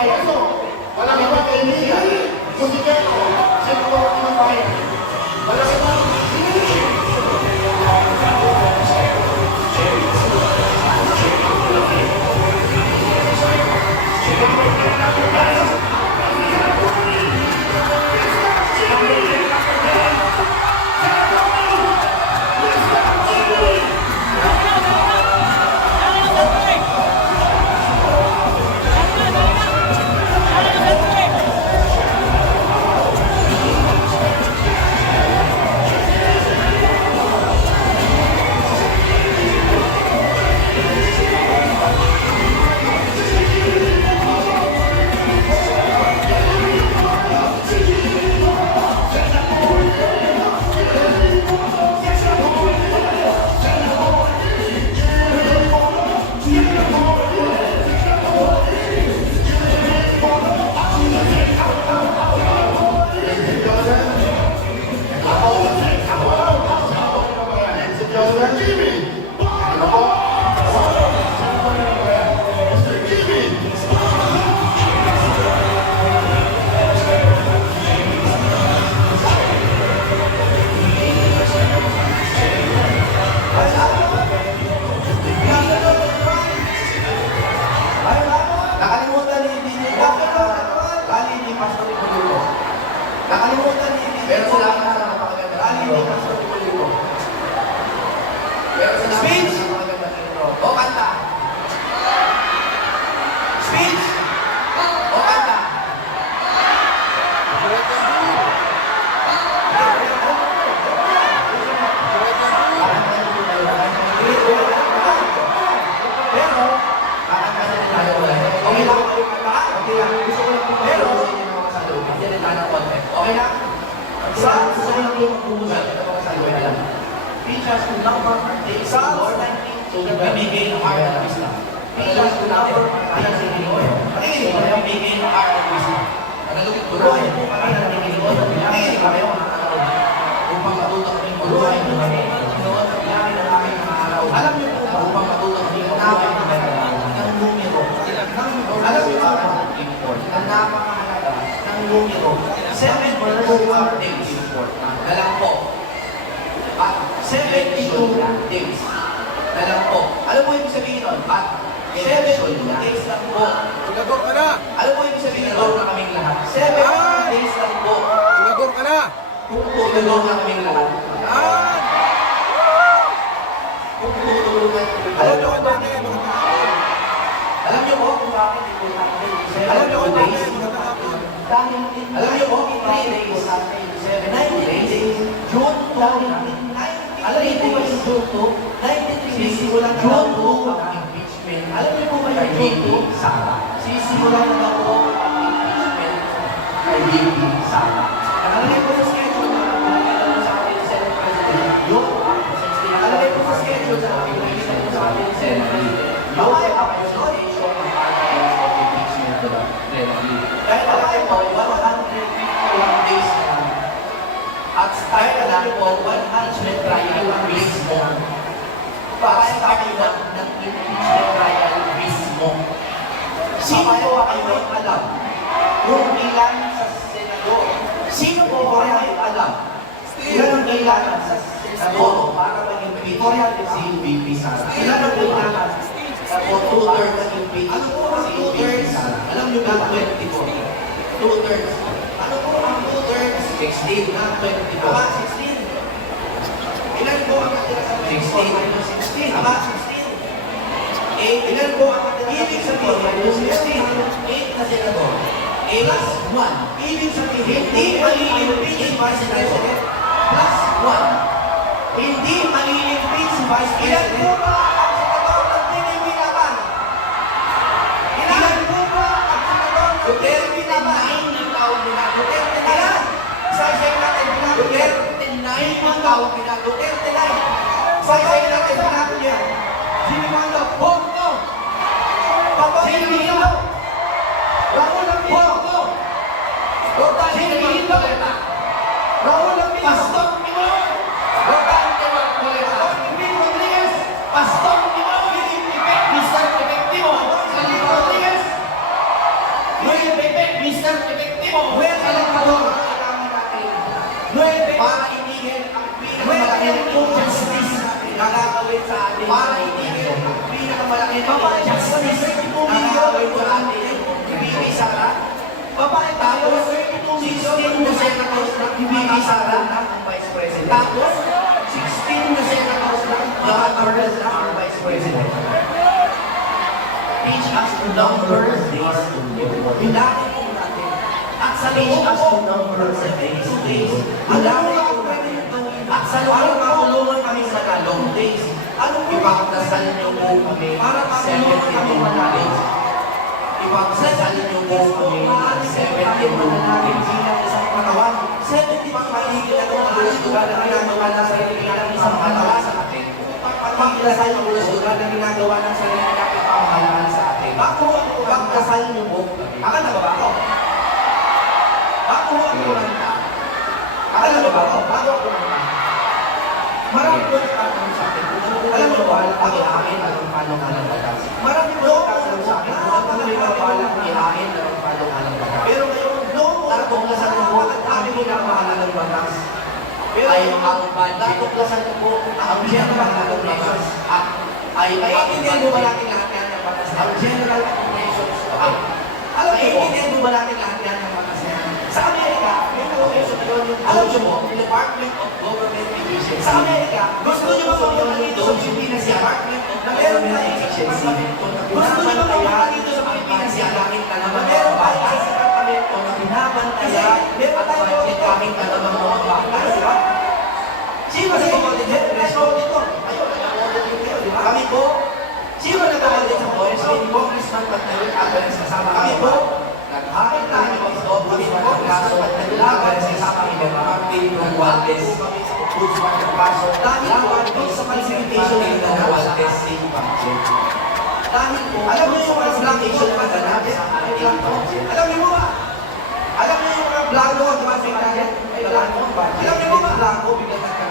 sinusuot ng bayan. Wala ka ba kaibigan? Yung si Sa ko lang po mag-uusap. Ito mga kasalubong na lang. Features to number days Sa Lord. So, nagbibigay ng heart at wisdom. Features to number days in the Lord. So, nagbibigay ng heart at wisdom. Nagalugit buruan po kami na nagbibigay. Nakikinig kami mga kasalubong. Upang matuto kami buruan ng kami. Noon, kami ng aming mga araw. Alam niyo po ba? Upang matuto kami buruan ng kami. Ng numero. Alam niyo ba? Ang napakahalaga ng numero. Seven verse days. Na lang po. At 72 days. Na lang po. Alam mo ibig sabihin nun? At 72 days lang po. Sinagot ka na! Alam mo ibig sabihin nun na kaming lahat? 7 days lang po. Sinagot ka na! Kung tutulungan na kaming lahat. Ah! Kung tutulungan Alam niyo Alam kung bakit mga kahapon? Alam niyo po kung bakit ito natin? Alam niyo kung 72 bakit days. mga kahapon? Alam niyo po, 3 days, 7 days, June 2, alam niyo po ba yung 2? 93 sisimulan na daw po ang impeachment. Alam niyo po ba yung 2? Sara. Sisimulan na daw po ang impeachment kay VP Sara. Nakalagay po sa schedule na pinakita sa ni Senate President yun. Nakalagay po sa schedule na po sa ni Senate President yun. Ay, ang presentation ng articles of impeachment to the President. Dahil alam po, 151 days na lang. At start na lang po, 100 trial mismo. Para start na ng impeachment trial mismo. Sino po kayo alam kung ilan sa senador? Sino po ba kayo alam? Ilan ang kailangan sa senador para maging impeachment si VP Sara? Ilan ang kailangan sa two-thirds ng impeachment si VP Sara? Alam niyo ba 24? Two-thirds. Ano po ang two-thirds? 16 na 24. Tama, 16. Ilan po ang natira sa 16? 16. Tama, 16. Eh, ilan po ang natira sa Ibig sabihin, yung 16, 8 na senador. Eh, plus 1. Ibig sabihin, hindi mali-impeach si Vice President. Plus One. Hindi maliligpit si Vice President. Ilan po ba ang senador ng Pinipinaban? Ilan po ba ang senador ng Pinipinaban? Duterte 9 ang tawag nila. Duterte 9. Ilan? Saysay natin na. Duterte 9 ang tawag nila. Duterte 9. Saysay natin na. Duterte 9. 16 na senators lang, hindi Sara ang vice president. Tapos, 16 na senators mga Arnel lang ang vice president. Teach us to number days to live. Bilangin po natin. At sa teach us to number the days to days. Bilangin po natin. At sa loob makulungan kami sa long days. Ano ipagdasal niyo po kami para makulungan kami days. Ipagdasal niyo po kami 70 mananangin bilang isang katawan. 70 pagpahigil at mga kalusugan na ginagawa ng sarili natin isang katawan sa atin. Pagdasal ng kalusugan na ginagawa ng sarili pamahalaan sa atin. Ako ako pagdasal niyo po. Akala ba ako? Ako ako kumanta. Akala ba ako? Ako ako kumanta. Marami po nagtatanong sa akin. Alam mo ba, ang at ang batas. Marami po nagtatanong sa akin. Ano ba may kapalang ihain at ang panungalan batas? Pero ngayon, no, natuklasan mo po at amin mo namahalan ng batas. Ay ang. Natuklasan mo po ang general appropriations at ay Naiintindihan mo ba natin lahat yan ng batas? Ang general appropriations at alam mo, naiintindihan mo ba natin lahat yan ng batas? Sa Amerika, may appropriation na doon yung alam mo, Department sa congressman? Congressman Pagdalot Alvarez kasama kami po. Ng ito. Kami po. Kaso Pagdalot Alvarez kasama kami. Martin Romualdez. Guzman Capaso. Dahil po, doon sa qualification ng Romualdez. Dahil po, alam niyo yung mga application na naganap sa ating budget. Alam niyo ba? Alam niyo yung mga blanco at mga secretary? Ay, blanco. Alam niyo ba blanco? Biglang nagkakaba.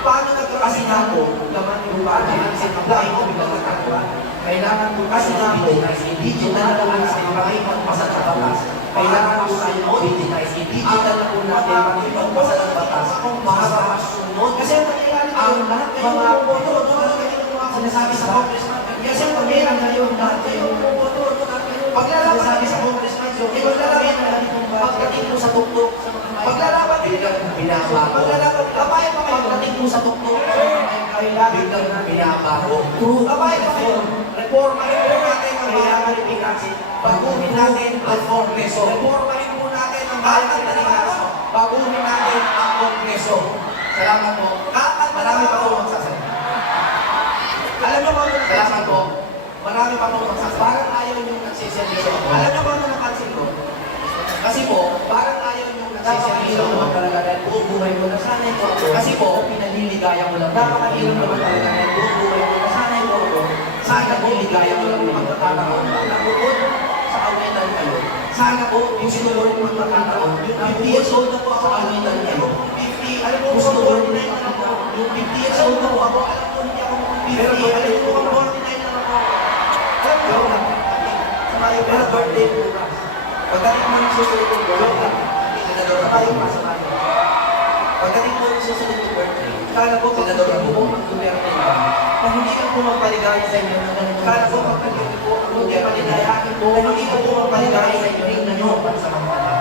Paano nagkakasi nga po, laman yung budget, kasi ang blanco biglang nagkakaba. Kailangan po kasi po, digital na lang sa makipagpasa sa batas. Kailangan po tayo mo digitize, digital na po natin makipagpasa ng batas kung makasunod. Kasi ang lahat mga boto, sinasabi sa congressman, kasi ang pagkailan na yung lahat kayo, boto, paglalaban sabi sa congressman, so, eh, paglalaban na pagdating mo sa tuktok, paglalaban biglang binabago. Paglalaban, kabayan pa kayo, pagdating mo sa tuktok, biglang binabago. True. Kabayan pa kayo, reformahin po natin ang bayan Pilipinas. Baguhin natin ang Kongreso. Reformahin po natin ang bayan Pilipinas. Baguhin natin ang Kongreso. Salamat po. At marami pa po magsasalita. Alam niyo ba Salamat po. Marami pa pong magsasabi. Parang ayaw yung nagsiseryoso ako. Alam niyo ba? Kasi po, parang ayaw yung nagsiseryoso naman talaga dahil buong buhay mo nasanay ko ako. Kasi po, pinaliligaya mo lang. Napakahirap naman talaga dahil buong buhay mo nasanay ko ako. Sana po, ligaya mo lang yung pagkakataon na nabukod sa awitan kayo. Sana po, yung sinulong mo pagkakataon, yung 50 years old na po ako awitan kayo. 50, alam mo, gusto ko 49 na ako. Yung 50 years old na po ako, alam ko hindi ako 50. Pero alam ko, 49 na ako. Alam ko, pero birthday po. Pagdating mo ng susunod yung birthday, senador na tayo pa sa kayo. Pagdating mo ng susunod yung birthday, kala ko senador na po ang Duterte ba, na hindi ka po magpaligaya sa inyo ng. Kala ko pagdating po, hindi paligayahin po, na hindi ka po magpaligaya sa inyo ng ganito.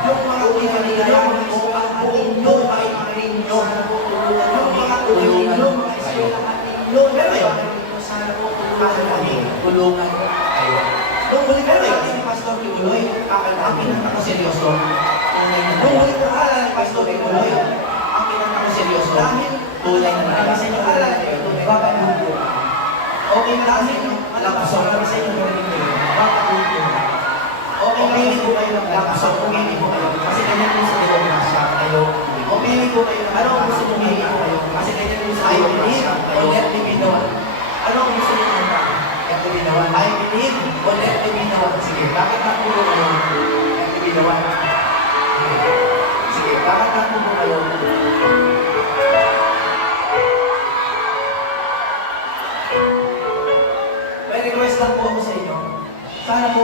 Yung mga paligayahin po, ang buong nyo ay maring nyo. Yung mga tulungan nyo, mga eskwelahan ninyo. Pero yun, sana po tulungan kami. Tulungan kayo. Nung huli ko natin ni Pastor Kibuloy, ang pinaka-seryoso. Nung huli ko alala ni Pastor Kibuloy, ang pinaka-seryoso. Dahil tulay na natin. Kasi yung alala niyo, babaguhin ko. Okay na kasi yung lapasok na sa inyo gawin ko. Babaguhin ko. Okay na hindi po kayo ng pumili po kayo. Kasi ganyan po sa demokrasya kayo. Pumili po kayo. Ano gusto pumili po kayo? Kasi ganyan po sa demokrasya kayo. Let me be one. Ano gusto niyo ng Let me one. I believe o let me one. Sige, bakit nakulo kayo? Let me one. Sige, bakit nakulo kayo? May request lang po ako sa inyo. Sana po